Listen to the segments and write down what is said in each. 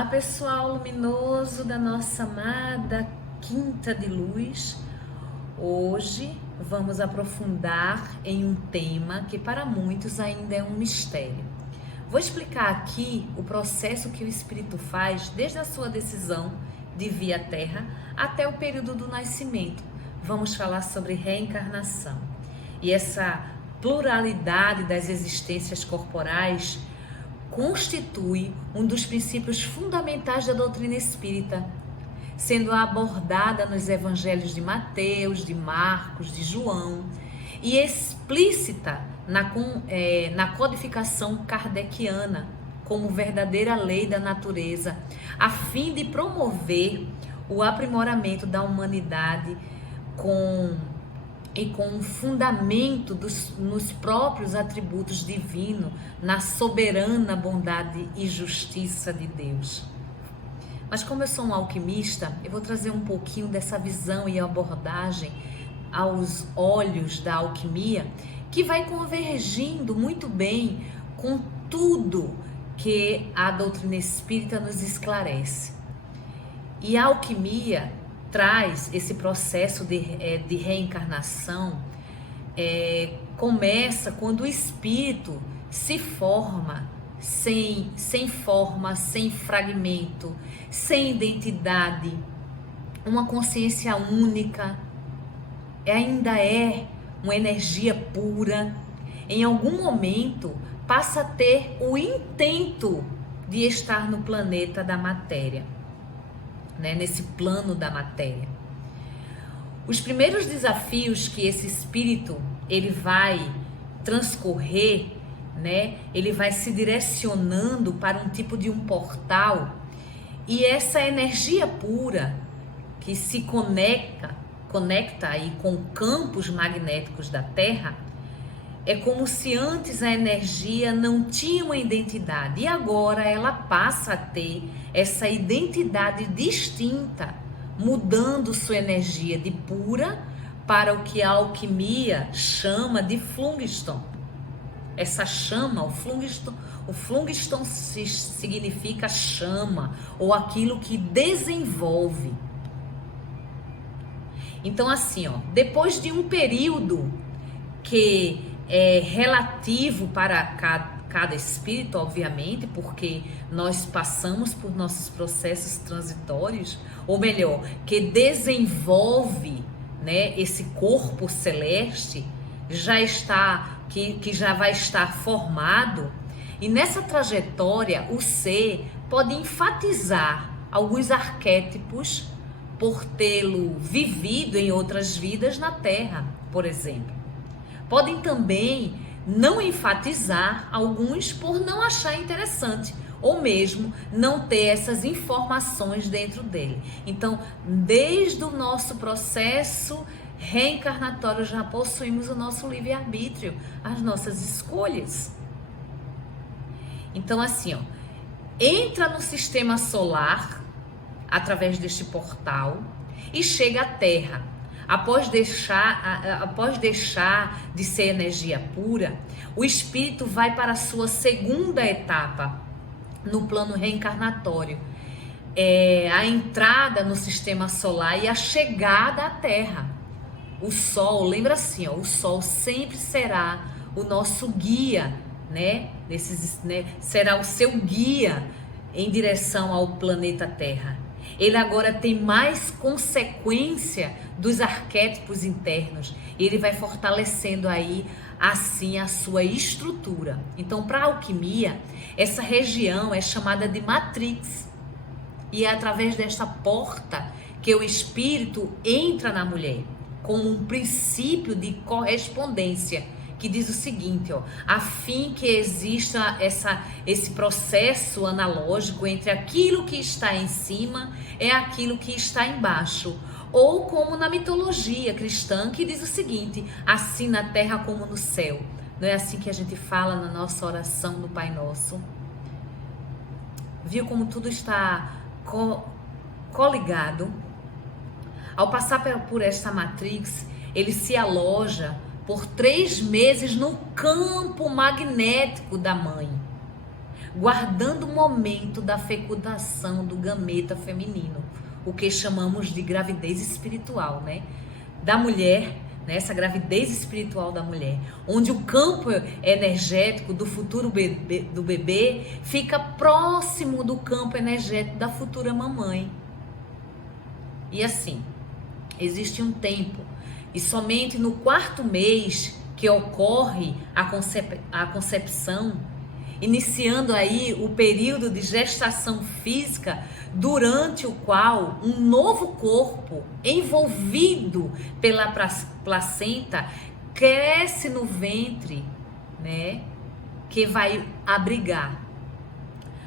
Olá, pessoal luminoso da nossa amada Quinta de Luz. Hoje vamos aprofundar em um tema que para muitos ainda é um mistério. Vou explicar aqui o processo que o espírito faz desde a sua decisão de vir à Terra até o período do nascimento. Vamos falar sobre reencarnação. E essa pluralidade das existências corporais constitui um dos princípios fundamentais da doutrina espírita, sendo abordada nos evangelhos de Mateus, de Marcos, de João e explícita na codificação kardeciana como verdadeira lei da natureza, a fim de promover o aprimoramento da humanidade com um fundamento nos próprios atributos divinos, na soberana bondade e justiça de Deus. Mas como eu sou um alquimista, eu vou trazer um pouquinho dessa visão e abordagem aos olhos da alquimia, que vai convergindo muito bem com tudo que a doutrina espírita nos esclarece. E a alquimia traz esse processo de reencarnação, começa quando o espírito se forma sem forma, sem fragmento, sem identidade, uma consciência única, ainda é uma energia pura. Em algum momento passa a ter o intento de estar no planeta da matéria, nesse plano da matéria. Os primeiros desafios que esse espírito ele vai transcorrer, ele vai se direcionando para um tipo de um portal, e essa energia pura que se conecta aí com campos magnéticos da Terra, é como se antes a energia não tinha uma identidade e agora ela passa a ter essa identidade distinta, mudando sua energia de pura para o que a alquimia chama de phlogiston. Essa chama, o phlogiston significa chama ou aquilo que desenvolve. Então assim, depois de um período que é relativo para cada espírito, obviamente, porque nós passamos por nossos processos transitórios, ou melhor, que desenvolve, esse corpo celeste, que já vai estar formado, e nessa trajetória o ser pode enfatizar alguns arquétipos por tê-lo vivido em outras vidas na Terra, por exemplo. Podem também não enfatizar alguns por não achar interessante, ou mesmo não ter essas informações dentro dele. Então, desde o nosso processo reencarnatório já possuímos o nosso livre-arbítrio, as nossas escolhas. Então, assim, entra no sistema solar através deste portal e chega à Terra. Após deixar de ser energia pura, o espírito vai para a sua segunda etapa no plano reencarnatório. A entrada no sistema solar e a chegada à Terra. O Sol, lembra assim, o Sol sempre será o nosso guia, será o seu guia em direção ao planeta Terra. Ele agora tem mais consequência dos arquétipos internos. Ele vai fortalecendo aí, assim, a sua estrutura. Então, para a alquimia, essa região é chamada de matrix. E é através desta porta que o espírito entra na mulher, como um princípio de correspondência, que diz o seguinte, a fim que exista esse processo analógico entre aquilo que está em cima e aquilo que está embaixo. Ou como na mitologia cristã, que diz o seguinte, assim na terra como no céu. Não é assim que a gente fala na nossa oração do Pai Nosso? Viu como tudo está coligado? Ao passar por esta matrix, ele se aloja por 3 meses no campo magnético da mãe. guardando o momento da fecundação do gameta feminino, o que chamamos de gravidez espiritual, né? Da mulher, né? Essa gravidez espiritual da mulher, onde o campo energético do futuro do bebê fica próximo do campo energético da futura mamãe. E assim, existe um tempo, e somente no 4º mês que ocorre a concepção, iniciando aí o período de gestação física, durante o qual um novo corpo envolvido pela placenta cresce no ventre, né, que vai abrigar.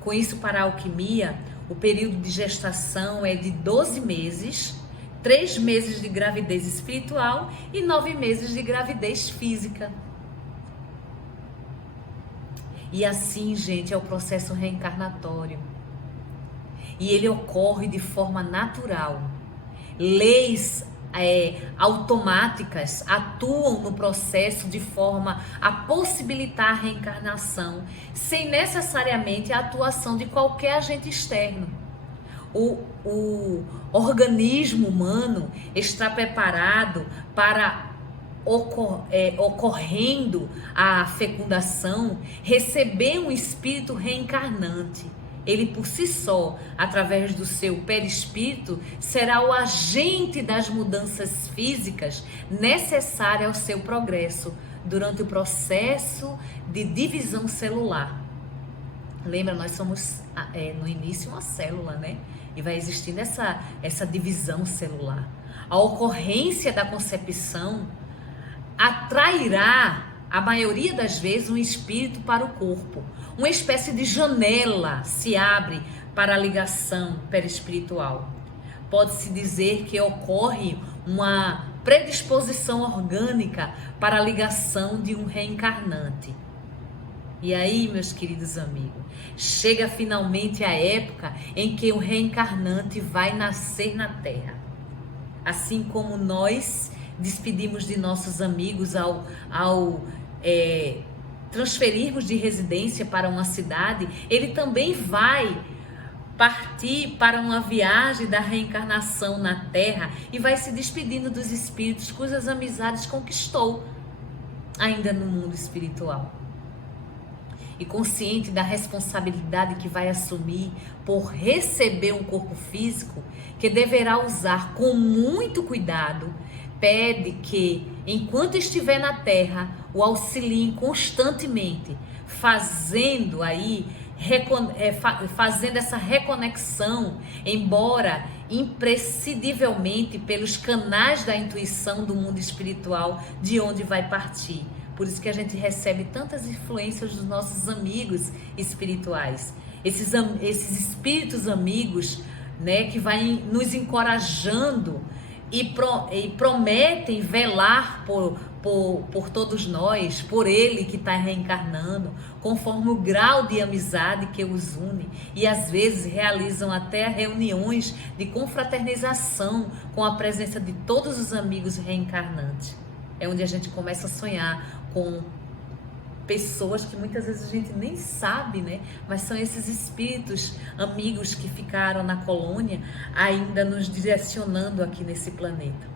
Com isso, para a alquimia, o período de gestação é de 12 meses, 3 meses de gravidez espiritual e 9 meses de gravidez física. E assim, gente, é o processo reencarnatório. E ele ocorre de forma natural. Leis automáticas atuam no processo de forma a possibilitar a reencarnação, sem necessariamente a atuação de qualquer agente externo. O organismo humano está preparado para, ocorrendo a fecundação, receber um espírito reencarnante. Ele por si só, através do seu perispírito, será o agente das mudanças físicas necessárias ao seu progresso durante o processo de divisão celular. Lembra, nós somos no início uma célula, né? E vai existindo essa divisão celular. A ocorrência da concepção atrairá, a maioria das vezes, um espírito para o corpo. Uma espécie de janela se abre para a ligação perispiritual. Pode-se dizer que ocorre uma predisposição orgânica para a ligação de um reencarnante. E aí, meus queridos amigos, chega finalmente a época em que o reencarnante vai nascer na Terra. Assim como nós despedimos de nossos amigos ao transferirmos de residência para uma cidade, ele também vai partir para uma viagem da reencarnação na Terra e vai se despedindo dos espíritos cujas amizades conquistou ainda no mundo espiritual. E consciente da responsabilidade que vai assumir por receber um corpo físico, que deverá usar com muito cuidado, pede que, enquanto estiver na Terra, o auxiliem constantemente, fazendo essa reconexão, embora imprescindivelmente pelos canais da intuição do mundo espiritual de onde vai partir. Por isso que a gente recebe tantas influências dos nossos amigos espirituais. Esses espíritos amigos, né, que vai nos encorajando e prometem velar por todos nós, por ele que está reencarnando, conforme o grau de amizade que os une. E às vezes realizam até reuniões de confraternização com a presença de todos os amigos reencarnantes. É onde a gente começa a sonhar com pessoas que muitas vezes a gente nem sabe, né? Mas são esses espíritos amigos que ficaram na colônia ainda nos direcionando aqui nesse planeta.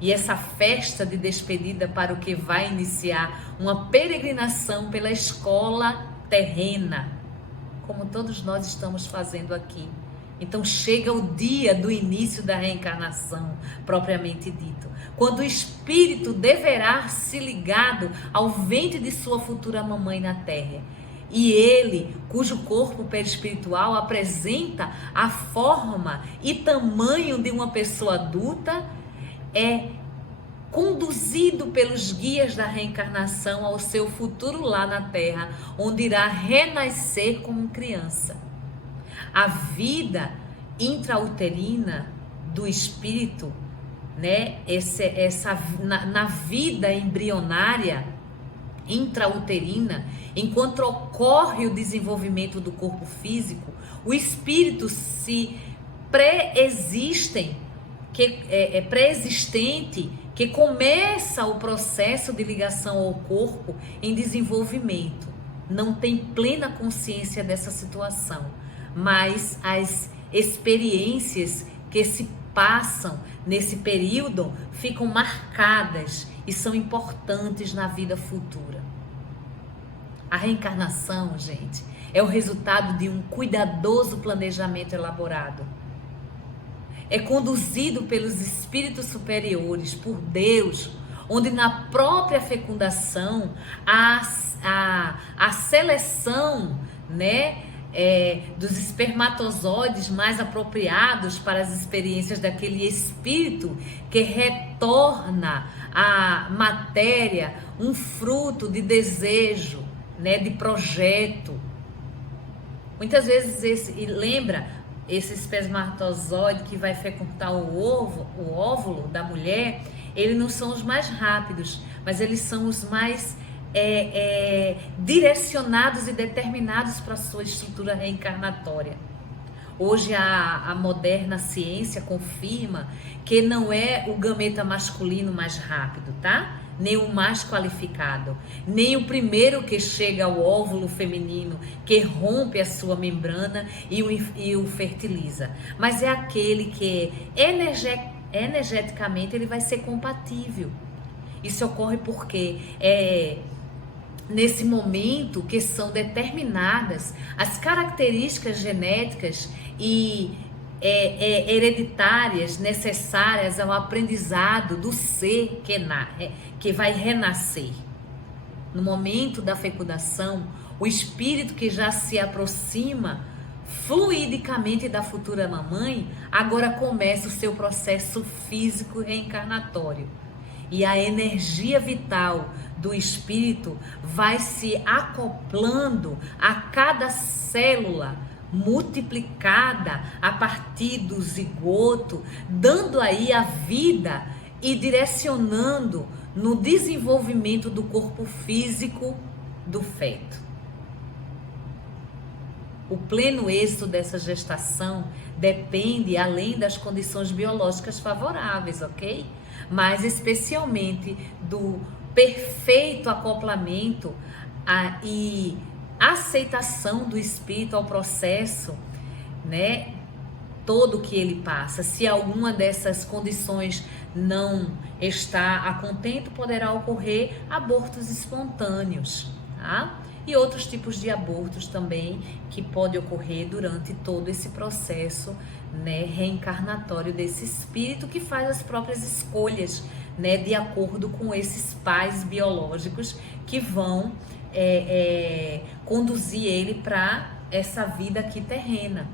E essa festa de despedida para o que vai iniciar uma peregrinação pela escola terrena, como todos nós estamos fazendo aqui. Então chega o dia do início da reencarnação, propriamente dito, quando o espírito deverá se ligado ao ventre de sua futura mamãe na Terra. E ele, cujo corpo perispiritual apresenta a forma e tamanho de uma pessoa adulta, é conduzido pelos guias da reencarnação ao seu futuro lá na Terra, onde irá renascer como criança. A vida intrauterina do espírito, né? Na vida embrionária intrauterina, enquanto ocorre o desenvolvimento do corpo físico, o espírito se pré-existente, que começa o processo de ligação ao corpo em desenvolvimento. não tem plena consciência dessa situação, mas as experiências que se passam nesse período ficam marcadas e são importantes na vida futura. A reencarnação, gente, é o resultado de um cuidadoso planejamento elaborado. É conduzido pelos espíritos superiores, por Deus, onde na própria fecundação a seleção, né, dos espermatozoides mais apropriados para as experiências daquele espírito que retorna à matéria um fruto de desejo, né, de projeto. Muitas vezes lembra esse espermatozoide que vai fecundar o óvulo da mulher, eles não são os mais rápidos, mas eles são os mais direcionados e determinados para a sua estrutura reencarnatória. Hoje a moderna ciência confirma que não é o gameta masculino mais rápido, tá? Nem o mais qualificado, nem o primeiro que chega ao óvulo feminino, que rompe a sua membrana e o fertiliza, mas é aquele que energeticamente ele vai ser compatível. Isso ocorre porque nesse momento que são determinadas as características genéticas e hereditárias necessárias ao aprendizado do ser que vai renascer. No momento da fecundação, o espírito que já se aproxima fluidicamente da futura mamãe, agora começa o seu processo físico reencarnatório. E a energia vital do espírito vai se acoplando a cada célula multiplicada a partir do zigoto, dando aí a vida e direcionando no desenvolvimento do corpo físico do feto. O pleno êxito dessa gestação depende além das condições biológicas favoráveis, ok? Mas especialmente do perfeito acoplamento e aceitação do espírito ao processo, né, todo que ele passa. Se alguma dessas condições não está a contento, poderá ocorrer abortos espontâneos, tá? E outros tipos de abortos também que pode ocorrer durante todo esse processo, né, reencarnatório desse espírito que faz as próprias escolhas, né, de acordo com esses pais biológicos que vão conduzir ele para essa vida aqui terrena.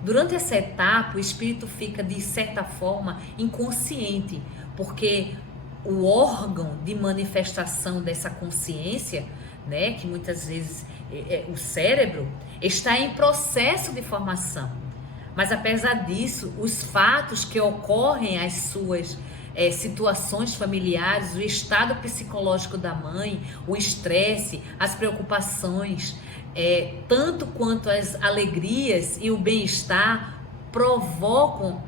Durante essa etapa, o espírito fica, de certa forma, inconsciente, porque o órgão de manifestação dessa consciência, né, que muitas vezes o cérebro, está em processo de formação. Mas apesar disso, os fatos que ocorrem às suas situações familiares, o estado psicológico da mãe, o estresse, as preocupações, tanto quanto as alegrias e o bem-estar, provocam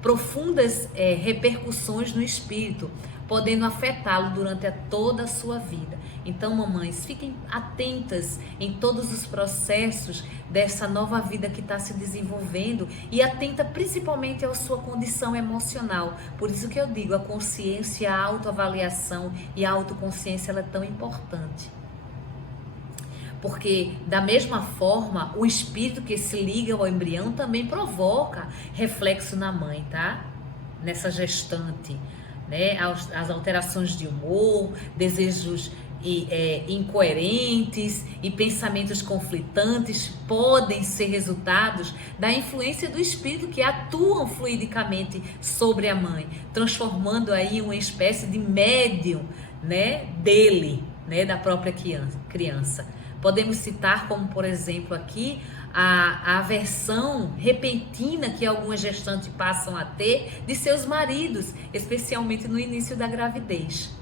profundas repercussões no espírito, podendo afetá-lo durante toda a sua vida. Então, mamães, fiquem atentas em todos os processos dessa nova vida que está se desenvolvendo e atenta principalmente à sua condição emocional. Por isso que eu digo, a consciência, a autoavaliação e a autoconsciência, ela é tão importante. Porque, da mesma forma, o espírito que se liga ao embrião também provoca reflexo na mãe, tá? Nessa gestante, né? As alterações de humor, desejos incoerentes e pensamentos conflitantes podem ser resultados da influência do espírito que atuam fluidicamente sobre a mãe, transformando aí uma espécie de médium, né, dele, né, da própria criança. Podemos citar como, por exemplo, aqui a aversão repentina que algumas gestantes passam a ter de seus maridos, especialmente no início da gravidez.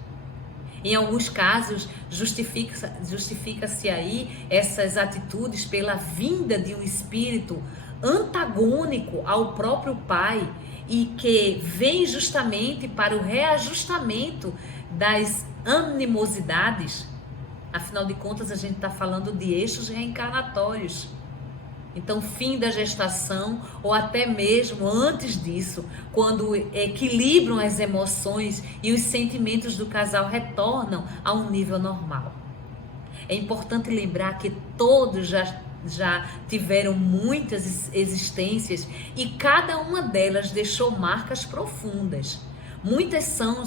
Em alguns casos, justifica-se aí essas atitudes pela vinda de um espírito antagônico ao próprio pai e que vem justamente para o reajustamento das animosidades, Afinal de contas, a gente está falando de eixos reencarnatórios. Então, fim da gestação ou até mesmo antes disso, quando equilibram as emoções e os sentimentos do casal retornam a um nível normal. É importante lembrar que todos já tiveram muitas existências e cada uma delas deixou marcas profundas. Muitas são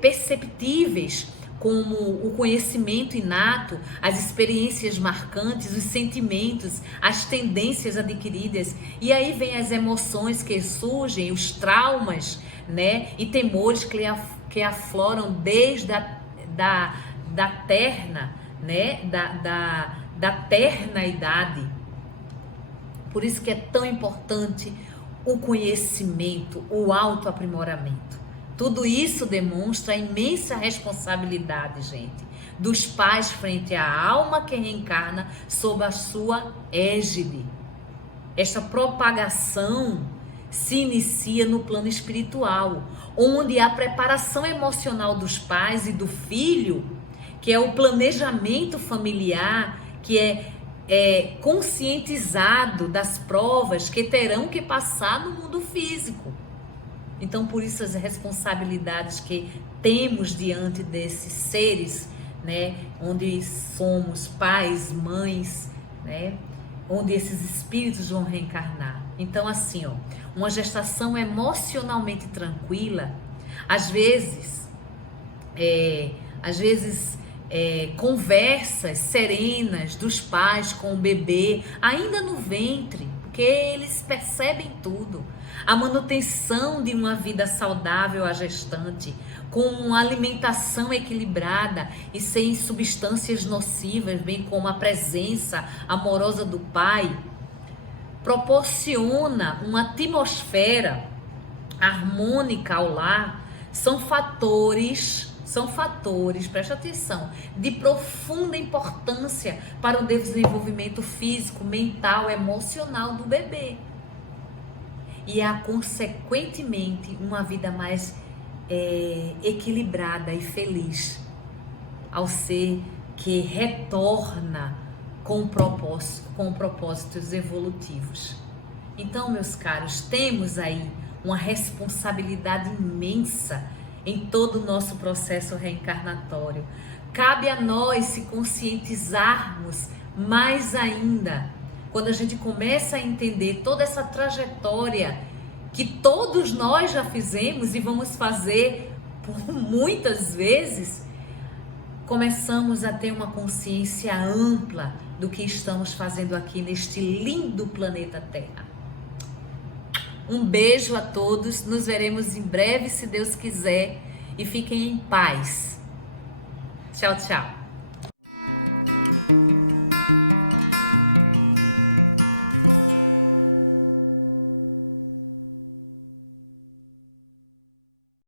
perceptíveis, como o conhecimento inato, as experiências marcantes, os sentimentos, as tendências adquiridas. E aí vem as emoções que surgem, os traumas, né? E temores que afloram desde da terna, né? Da terna idade. Por isso que é tão importante o conhecimento, o autoaprimoramento. Tudo isso demonstra a imensa responsabilidade, gente, dos pais frente à alma que reencarna sob a sua égide. Esta propagação se inicia no plano espiritual, onde a preparação emocional dos pais e do filho, que é o planejamento familiar, que é conscientizado das provas que terão que passar no mundo físico. Então, por isso as responsabilidades que temos diante desses seres, né, onde somos pais, mães, né, onde esses espíritos vão reencarnar. Então, assim, ó, uma gestação emocionalmente tranquila, às vezes conversas serenas dos pais com o bebê, ainda no ventre, porque eles percebem tudo. A manutenção de uma vida saudável à gestante, com uma alimentação equilibrada e sem substâncias nocivas, bem como a presença amorosa do pai, proporciona uma atmosfera harmônica ao lar. São fatores, preste atenção, de profunda importância para o desenvolvimento físico, mental, emocional do bebê. E há, consequentemente, uma vida mais equilibrada e feliz ao ser que retorna com propósitos evolutivos. Então, meus caros, temos aí uma responsabilidade imensa em todo o nosso processo reencarnatório. Cabe a nós se conscientizarmos mais ainda, quando a gente começa a entender toda essa trajetória que todos nós já fizemos e vamos fazer por muitas vezes, começamos a ter uma consciência ampla do que estamos fazendo aqui neste lindo planeta Terra. Um beijo a todos, nos veremos em breve, se Deus quiser, e fiquem em paz. Tchau, tchau.